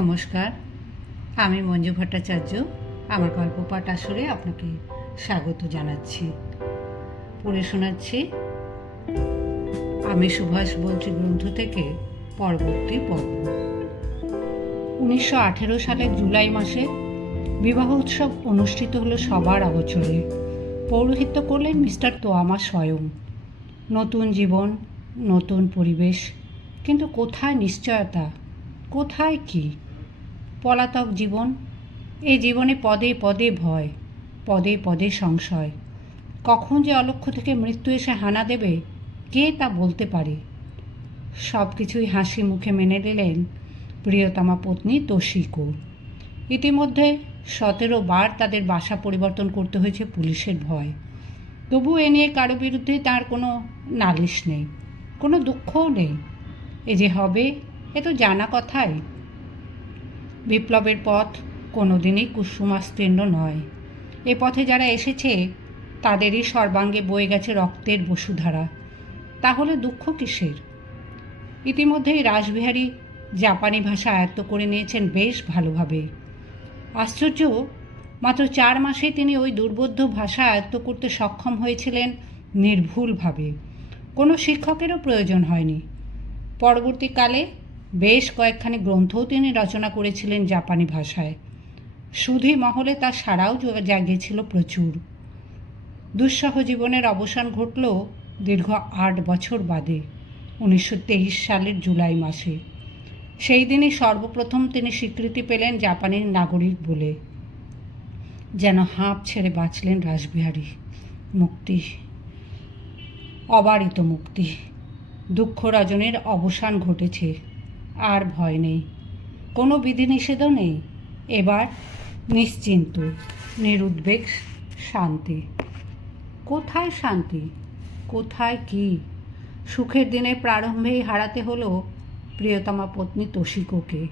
নমস্কার, আমি মঞ্জু ভট্টাচার্য। আমার গল্প পাঠ আসরে আপনাকে স্বাগত জানাচ্ছি। পড়ে শোনাচ্ছি আমি সুভাষ বলছি গ্রন্থ থেকে পরবর্তী পর্ব। উনিশশো আঠেরো সালের জুলাই মাসে বিবাহ উৎসব অনুষ্ঠিত হলো সবার আগোচরে পৌরোহিত্য করলেন মিস্টার তোয়ামা স্বয়ং। নতুন জীবন, নতুন পরিবেশ, কিন্তু কোথায় নিশ্চয়তা, কোথায় কি? পলাতক জীবন, এই জীবনে পদে পদে ভয়, পদে পদে সংশয়। কখন যে অলক্ষ্য থেকে মৃত্যু এসে হানা দেবে, কে তা বলতে পারে? সব কিছুই হাসি মুখে মেনে নিলেন প্রিয়তমা পত্নী তোষিকো ইতিমধ্যে সতেরো বার তাদের বাসা পরিবর্তন করতে হয়েছে পুলিশের ভয়। তবু এ নিয়ে কারও বিরুদ্ধে তার কোনো নালিশ নেই, কোনো দুঃখও নেই। এ যে হবে, এ তো জানা কথাই। বিপ্লবের পথ কোনোদিনই কুসুমাস্তীর্ণ নয়। এ পথে যারা এসেছে, তাদেরই সর্বাঙ্গে বয়ে গেছে রক্তের বসুধারা। তাহলে দুঃখ কিসের? ইতিমধ্যেই রাসবিহারী জাপানি ভাষা আয়ত্ত করে নিয়েছেন বেশ ভালোভাবে। আশ্চর্য, মাত্র চার মাসে তিনি ওই দুর্বোধ্য ভাষা আয়ত্ত করতে সক্ষম হয়েছিলেন নির্ভুলভাবে। কোনো শিক্ষকেরও প্রয়োজন হয়নি। পরবর্তীকালে বেশ কয়েকখানি গ্রন্থও তিনি রচনা করেছিলেন জাপানি ভাষায়। সুধী মহলে তার সারাও জাগিয়েছিল প্রচুর। দুঃসহ জীবনের অবসান ঘটল দীর্ঘ আট বছর বাদে, উনিশশো তেইশ সালের জুলাই মাসে। সেই দিনই সর্বপ্রথম তিনি স্বীকৃতি পেলেন জাপানের নাগরিক বলে। যেন হাঁপ ছেড়ে বাঁচলেন রাসবিহারী। মুক্তি, অবারিত মুক্তি। দুঃখ রজনের অবসান ঘটেছে। আর ভয় নেই। কোনো বিধিনিষেধও নেই। এবার নিশ্চিন্ত, নিরুদ্বেগ, শান্তি। কোথায় শান্তি? কোথায় কি? সুখের দিনে প্রারম্ভেই হারাতে হলো প্রিয়তমা পত্নী তোষিকোকে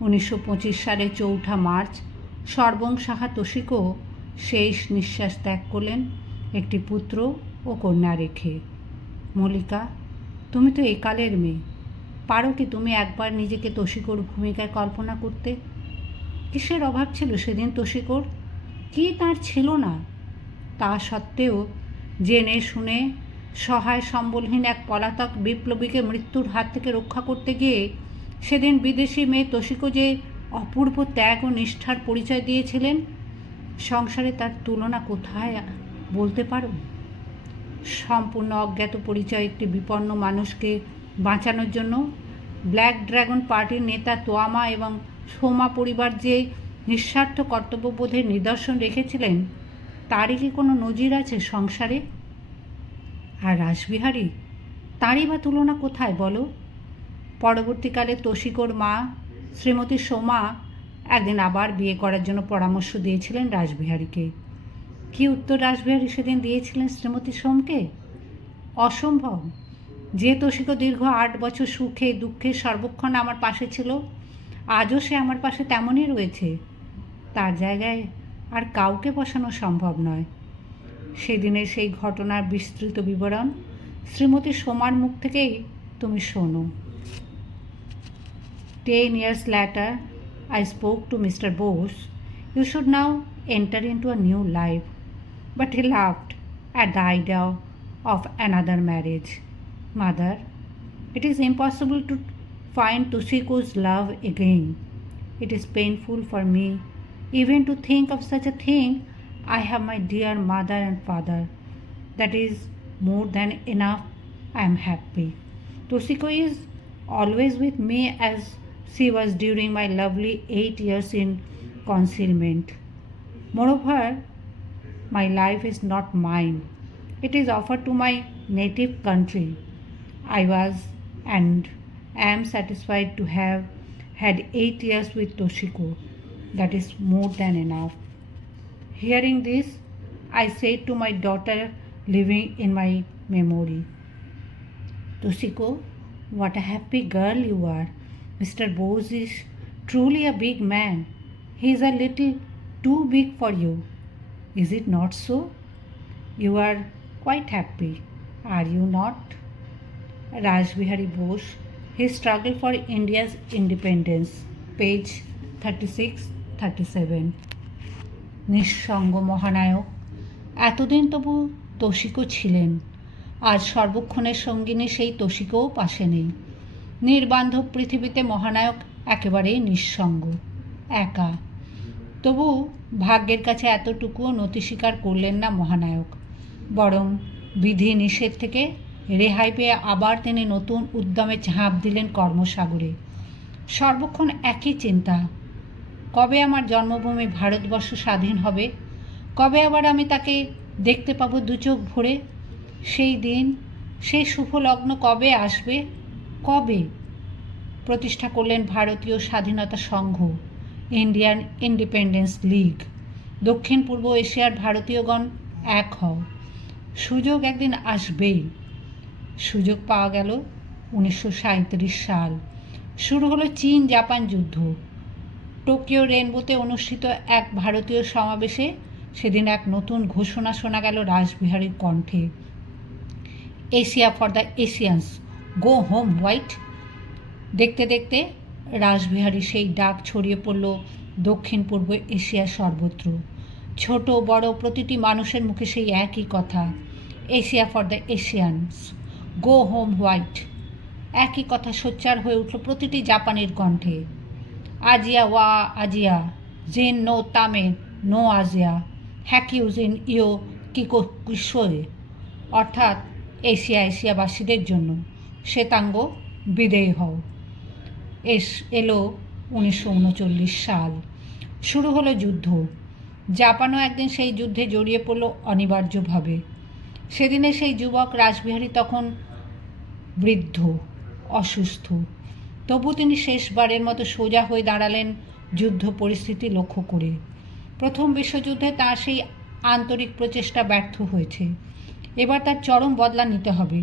উনিশশো পঁচিশ সালে চৌঠা মার্চ সর্বং সাহা তোষিকো শেষ নিঃশ্বাস ত্যাগ করলেন একটি পুত্র ও কন্যা রেখে। মল্লিকা, তুমি তো একালের মেয়ে। পারো কি তুমি একবার নিজেকে তোষিকোর ভূমিকায় কল্পনা করতে? কিসের অভাব ছিল সেদিন তোষিকোর কি তার ছিল না? তা সত্ত্বেও জেনে শুনে সহায় সম্বলহীন এক পলাতক বিপ্লবীকে মৃত্যুর হাত থেকে রক্ষা করতে গিয়ে সেদিন বিদেশি মেয়ে তোষিকো যে অপূর্ব ত্যাগ ও নিষ্ঠার পরিচয় দিয়েছিলেন, সংসারে তার তুলনা কোথায় বলতে পারো? সম্পূর্ণ অজ্ঞাত পরিচয় একটি বিপন্ন মানুষকে বাঁচানোর জন্য ব্ল্যাক ড্রাগন পার্টির নেতা তোয়ামা এবং সোমা পরিবার যে নিঃস্বার্থ কর্তব্যবোধের নিদর্শন রেখেছিলেন, তারই কি কোনো নজির আছে সংসারে? আর রাসবিহারী, তারই বা তুলনা কোথায় বলো? পরবর্তীকালে তোষিকোর মা, শ্রীমতী সোমা একদিন আবার বিয়ে করার জন্য পরামর্শ দিয়েছিলেন রাসবিহারীকে। কি উত্তর রাসবিহারী সেদিন দিয়েছিলেন শ্রীমতী সোমকে? অসম্ভব। যে তোষিকো দীর্ঘ আট বছর সুখে দুঃখে সর্বক্ষণ আমার পাশে ছিল আজও সে আমার পাশে তেমনই রয়েছে তার জায়গায় আর কাউকে বসানো সম্ভব নয় সেদিনের সেই ঘটনার বিস্তৃত বিবরণ শ্রীমতী সোমার মুখ থেকেই তুমি শোনো ten years later I spoke to Mr. Bose, you should now enter into a new life. But he laughed at the idea of another marriage. Mother, it is impossible to find Toshiko's love again. It is painful for me even to think of such a thing. I have my dear mother and father. That is more than enough. I am happy. Toshiko is always with me as she was during my lovely eight years in concealment. Moreover, my life is not mine. It is offered to my native country. I was and am satisfied to have had eight years with Toshiko. That is more than enough. Hearing this, I said to my daughter living in my memory, Toshiko, what a happy girl you are. Mr. Bose is truly a big man. He is a little too big for you. Is it not so? You are quite happy, are you not? Rajbihari struggle for India's independence. Page thirty six thirty seven নিঃসঙ্গ মহানায়ক, এতদিন তবু তৌশিকও ছিলেন। আজ সর্বক্ষণের সঙ্গিনী সেই তৌশিকও পাশে নেই। নির্বান্ধব পৃথিবীতে মহানায়ক একেবারেই নিঃসঙ্গ, একা। তবু ভাগ্যের কাছে এতটুকুও নতি স্বীকার করলেন না মহানায়ক, বরং বিধি নিষেধ থেকে রেহাই পেয়ে আবার তিনি নতুন উদ্যমে ঝাঁপ দিলেন কর্মসাগরে। সর্বক্ষণ একই চিন্তা, কবে আমার জন্মভূমি ভারতবর্ষ স্বাধীন হবে? কবে আবার আমি তাকে দেখতে পাবো দু চোখ ভরে? সেই দিন, সেই শুভ লগ্ন কবে আসবে? কবে প্রতিষ্ঠা করলেন ভারতীয় স্বাধীনতা সংঘ, ইন্ডিয়ান ইন্ডিপেন্ডেন্স লীগ? দক্ষিণ পূর্ব এশিয়ার ভারতীয়গণ এক হও। সুযোগ একদিন আসবেই। সুযোগ পাওয়া গেল উনিশশো সাঁইত্রিশ সাল। শুরু হলো চীন জাপান যুদ্ধ। টোকিও রেনবোতে অনুষ্ঠিত এক ভারতীয় সমাবেশে সেদিন এক নতুন ঘোষণা শোনা গেল রাসবিহারীর কণ্ঠে। Asia for the Asians, go home white. দেখতে দেখতে রাসবিহারী সেই ডাক ছড়িয়ে পড়ল দক্ষিণ পূর্ব এশিয়ার সর্বত্র। ছোট বড় প্রতিটি মানুষের মুখে সেই একই কথা, Asia for the Asians. Go home white একই কথা সোচ্চার হয়ে উঠল প্রতিটি জাপানের কণ্ঠে। আজিয়া ওয়া আজিয়া, জেন নো তামে নো আজিয়া হ্যাকিউজিন ইও কিকো কিশোরে অর্থাৎ এশিয়া এশিয়াবাসীদের জন্য। শ্বেতাঙ্গ, বিদেয় হও। এস এলো উনিশশো উনচল্লিশ সাল। শুরু হলো যুদ্ধ। জাপানও একদিন সেই যুদ্ধে জড়িয়ে পড়ল অনিবার্যভাবে। সেদিনে সেই যুবক রাসবিহারী তখন বৃদ্ধ, অসুস্থ। তবু তিনি শেষবারের মতো সোজা হয়ে দাঁড়ালেন যুদ্ধ পরিস্থিতি লক্ষ্য করে। প্রথম বিশ্বযুদ্ধে তার সেই আন্তরিক প্রচেষ্টা ব্যর্থ হয়েছে। এবার তার চরম বদলা নিতে হবে।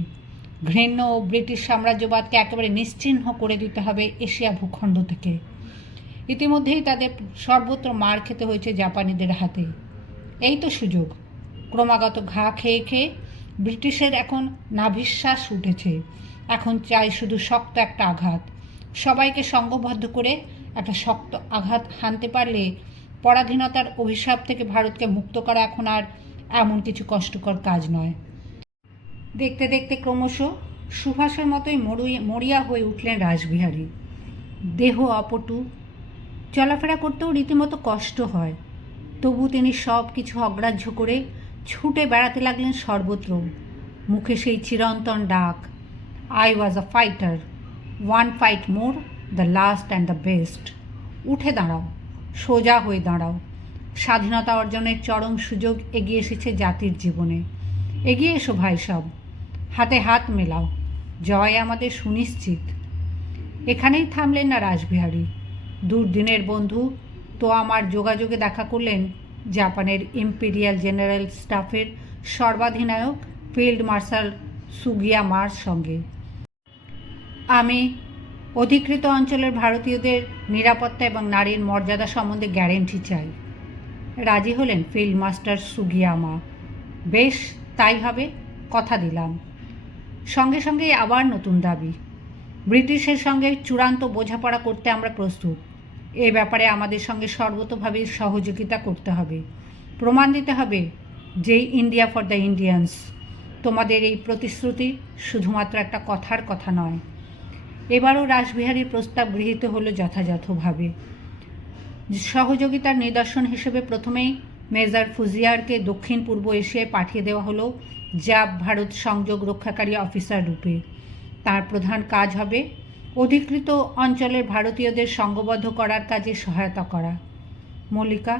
ঘৃণ্য ও ব্রিটিশ সাম্রাজ্যবাদকে একেবারে নিশ্চিহ্ন করে দিতে হবে এশিয়া ভূখণ্ড থেকে। ইতিমধ্যেই তাদের সর্বত্র মার খেতে হয়েছে জাপানিদের হাতে। এই তো সুযোগ। ক্রমাগত ঘা খেয়ে খেয়ে ব্রিটিশের এখন নাভিশ্বাস উঠেছে। এখন চাই শুধু শক্ত একটা আঘাত। সবাইকে সঙ্গবদ্ধ করে একটা শক্ত আঘাত হানতে পারলে পরাধীনতার অভিশাপ থেকে ভারতকে মুক্ত করা এখন আর এমন কিছু কষ্টকর কাজ নয়। দেখতে দেখতে ক্রমশ সুভাষের মতোই মরিয়া হয়ে উঠলেন রাসবিহারী। দেহ অপটু। চলাফেরা করতেও রীতিমতো কষ্ট হয়। তবু তিনি সব কিছু অগ্রাহ্য করে ছুটে বেড়াতে লাগলেন সর্বত্র মুখে সেই চিরন্তন ডাক I was a fighter one fight more the last and the best উঠে দাঁড়াও, সোজা হয়ে দাঁড়াও। স্বাধীনতা অর্জনের চরম সুযোগ এগিয়ে এসেছে জাতির জীবনে। এগিয়ে এসো ভাই সব, হাতে হাত মেলাও, জয় আমাদের সুনিশ্চিত। এখানেই থামলেন না রাসবিহারী। দুর্দিনের বন্ধু তো আমার যোগাযোগে দেখা করলেন জাপানের ইম্পেরিয়াল জেনারেল স্টাফের সর্বাধিনায়ক ফিল্ড মার্শাল সুগিয়ামার সঙ্গে। আমি অধিকৃত অঞ্চলের ভারতীয়দের নিরাপত্তা এবং নারীর মর্যাদা সম্বন্ধে গ্যারেন্টি চাই। রাজি হলেন ফিল্ড মাস্টার সুগিয়ামা। বেশ, তাই হবে, কথা দিলাম। সঙ্গে সঙ্গেই আবার নতুন দাবি। ব্রিটিশের সঙ্গে চূড়ান্ত বোঝাপড়া করতে আমরা প্রস্তুত। এ ব্যাপারে আমাদের সঙ্গে সর্বতোভাবে সহযোগিতা করতে হবে। প্রমাণ দিতে হবে যে ইন্ডিয়া ফর দ্য ইন্ডিয়ানস। তোমাদের এই প্রতিশ্রুতি শুধুমাত্র একটা কথার কথা নয়। এবারও রাসবিহারীর প্রস্তাব গৃহীত হলো যথাযথভাবে। সহযোগিতার নিদর্শন হিসেবে প্রথমেই মেজর ফুজিয়ারকে দক্ষিণ পূর্ব এশিয়ায় পাঠিয়ে দেওয়া হলো জাপ ভারত সংযোগ রক্ষাকারী অফিসার রূপে। তার প্রধান কাজ হবে অধিকৃত অঞ্চলের ভারতীয়দের সঙ্গবদ্ধ করার কাজে সহায়তা করা। মল্লিকা,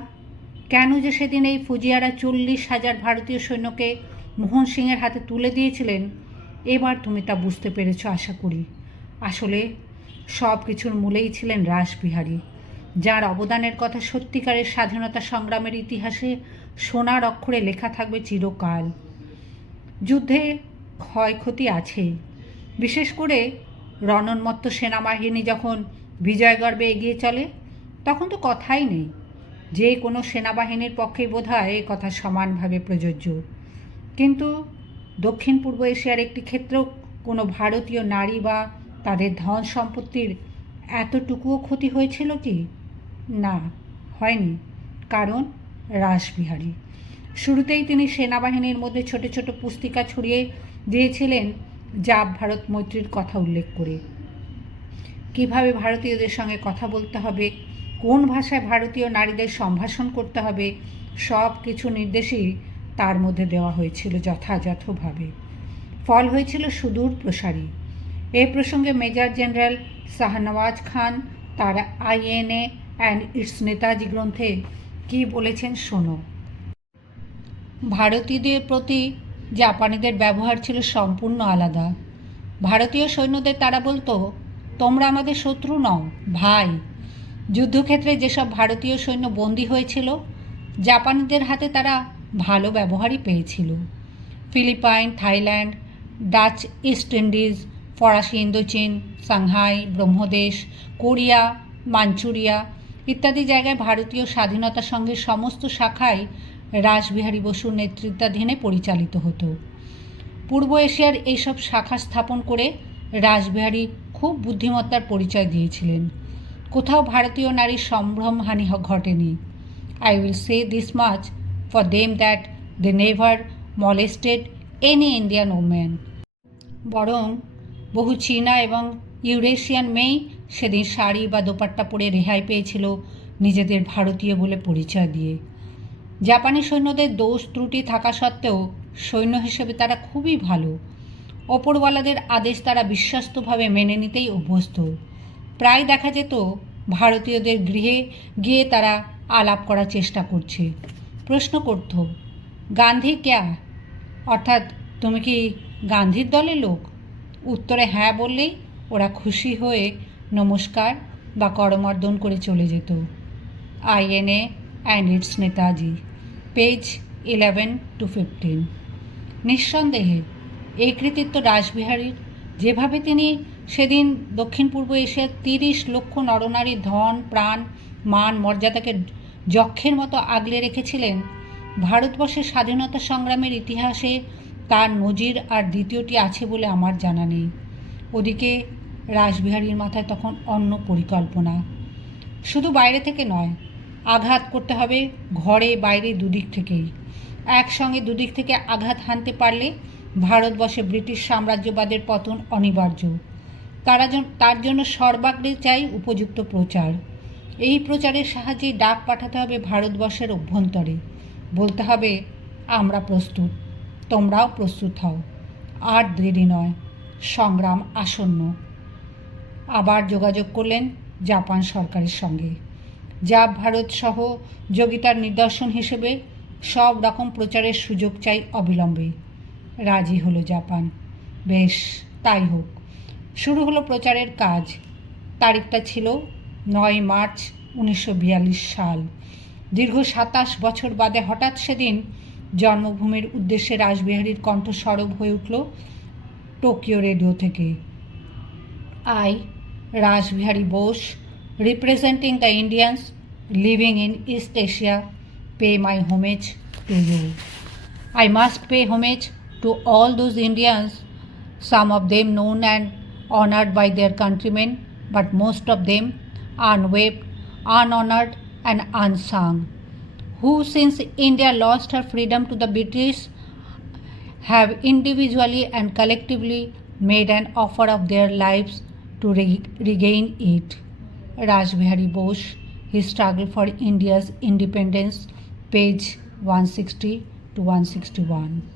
কেন যে সেদিন এই ফুজিয়ারা চল্লিশ হাজার ভারতীয় সৈন্যকে মোহন সিংয়ের হাতে তুলে দিয়েছিলেন, এবার তুমি তা বুঝতে পেরেছ আশা করি। আসলে সব কিছুর মূলেই ছিলেন রাসবিহারী, যার অবদানের কথা সত্যিকারের স্বাধীনতা সংগ্রামের ইতিহাসে সোনার অক্ষরে লেখা থাকবে চিরকাল। যুদ্ধে ক্ষয়ক্ষতি আছেই বিশেষ করে রণন্মত্ত সেনাবাহিনী যখন বিজয়গর্বে এগিয়ে চলে, তখন তো কথাই নেই। যে কোনো সেনাবাহিনীর পক্ষেই বোধ হয় এ কথা সমানভাবে প্রযোজ্য। কিন্তু দক্ষিণ পূর্ব এশিয়ার একটি ক্ষেত্র কোনো ভারতীয় নারী বা তাদের ধন সম্পত্তির এতটুকুও ক্ষতি হয়েছিল কি? না, হয়নি। কারণ রাসবিহারী। শুরুতেই তিনি সেনাবাহিনীর মধ্যে ছোট ছোট পুস্তিকা ছড়িয়ে দিয়েছিলেন জাপ ভারত মৈত্রীর কথা উল্লেখ করে। কীভাবে ভারতীয়দের সঙ্গে কথা বলতে হবে, কোন ভাষায় ভারতীয় নারীদের সম্ভাষণ করতে হবে, সব কিছু নির্দেশই তার মধ্যে দেওয়া হয়েছিল যথাযথভাবে। ফল হয়েছিল সুদূর প্রসারী। এ প্রসঙ্গে মেজর জেনারেল শাহনওয়াজ খান, তার আইএনএ অ্যান্ড ইটস নেতাজি গ্রন্থে কী বলেছেন, শোনো। ভারতীয়দের প্রতি জাপানিদের ব্যবহার ছিল সম্পূর্ণ আলাদা। ভারতীয় সৈন্যদের তারা বলতো, তোমরা আমাদের শত্রু নও, ভাই। যুদ্ধক্ষেত্রে যেসব ভারতীয় সৈন্য বন্দী হয়েছিল, জাপানিদের হাতে তারা ভালো ব্যবহারই পেয়েছিল। Philippines, Thailand, Dutch East Indies, ফরাসি ইন্দোচীন, সাংহাই, ব্রহ্মদেশ, কোরিয়া, মাঞ্চুরিয়া ইত্যাদি জায়গায় ভারতীয় স্বাধীনতা সংঘের সমস্ত শাখায় রাসবিহারী বসুর নেতৃত্বাধীনে পরিচালিত হতো। পূর্ব এশিয়ার এইসব শাখা স্থাপন করে রাসবিহারী খুব বুদ্ধিমত্তার পরিচয় দিয়েছিলেন। কোথাও ভারতীয় নারীর সম্ভ্রমহানি ঘটেনি। I will say this much for them that they never molested any Indian woman বরং বহু চীনা এবং ইউরেশিয়ান মেয়েই সেদিন শাড়ি বা দোপাট্টা পরে রেহাই পেয়েছিল নিজেদের ভারতীয় বলে পরিচয় দিয়ে। জাপানি সৈন্যদের দোষ ত্রুটি থাকা সত্ত্বেও সৈন্য হিসেবে তারা খুবই ভালো। ওপরওয়ালাদের আদেশ তারা বিশ্বস্তভাবে মেনে নিতেই অভ্যস্ত। প্রায় দেখা যেত ভারতীয়দের গৃহে গিয়ে তারা আলাপ করার চেষ্টা করছে। প্রশ্ন করত, গান্ধী ক্যা? অর্থাৎ, তুমি কি গান্ধীর দলের লোক? উত্তরে হ্যাঁ বললেই ওরা খুশি হয়ে নমস্কার বা করমর্দন করে চলে যেত। INA and its Netaji page eleven to fifteen নিঃসন্দেহে, এই কৃতিত্ব রাসবিহারীর, যেভাবে তিনি সেদিন দক্ষিণ পূর্ব এশিয়ার তিরিশ লক্ষ নরনারীর ধন, প্রাণ, মান, মর্যাদাকে যক্ষের মতো আগলে রেখেছিলেন, ভারতবর্ষের স্বাধীনতা সংগ্রামের ইতিহাসে তার নজির আর দ্বিতীয়টি আছে বলে আমার জানা নেই। ওদিকে, রাসবিহারীর মাথায় তখন অন্য পরিকল্পনা। শুধু বাইরে থেকে নয় আঘাত করতে হবে ঘরে বাইরে দুদিক থেকেই। একসঙ্গে দুদিক থেকে আঘাত হানতে পারলে ভারতবর্ষে ব্রিটিশ সাম্রাজ্যবাদের পতন অনিবার্য। তারা তার জন্য সর্বাগ্রে চাই উপযুক্ত প্রচার। এই প্রচারের সাহায্যে ডাক পাঠাতে হবে ভারতবর্ষের অভ্যন্তরে। বলতে হবে, আমরা প্রস্তুত। তোমরাও প্রস্তুত হও। আর দেরি নয়। সংগ্রাম আসন্ন। আবার যোগাযোগ করলেন জাপান সরকারের সঙ্গে। যা ভারত সহ যোগিতার নিদর্শন হিসেবে সব রকম প্রচারের সুযোগ চাই অবিলম্বে। রাজি হলো জাপান। বেশ, তাই হোক। শুরু হলো প্রচারের কাজ। তারিখটা ছিল নয় মার্চ উনিশশো বিয়াল্লিশ সাল। দীর্ঘ সাতাশ বছর বাদে হঠাৎ সেদিন জন্মভূমির উদ্দেশ্যে রাসবিহারীর কণ্ঠ সরব হয়ে উঠল টোকিও রেডিও থেকে। I, Rashbehari Bose representing the Indians living in East Asia pay my homage to you. I must pay homage to all those Indians, some of them known and honored by their countrymen, but most of them unwept, unhonored, and unsung, who since India lost her freedom to the British have individually and collectively made an offer of their lives to re- regain it. Rajbihari Bose his Struggle for India's Independence, page 160 to 161.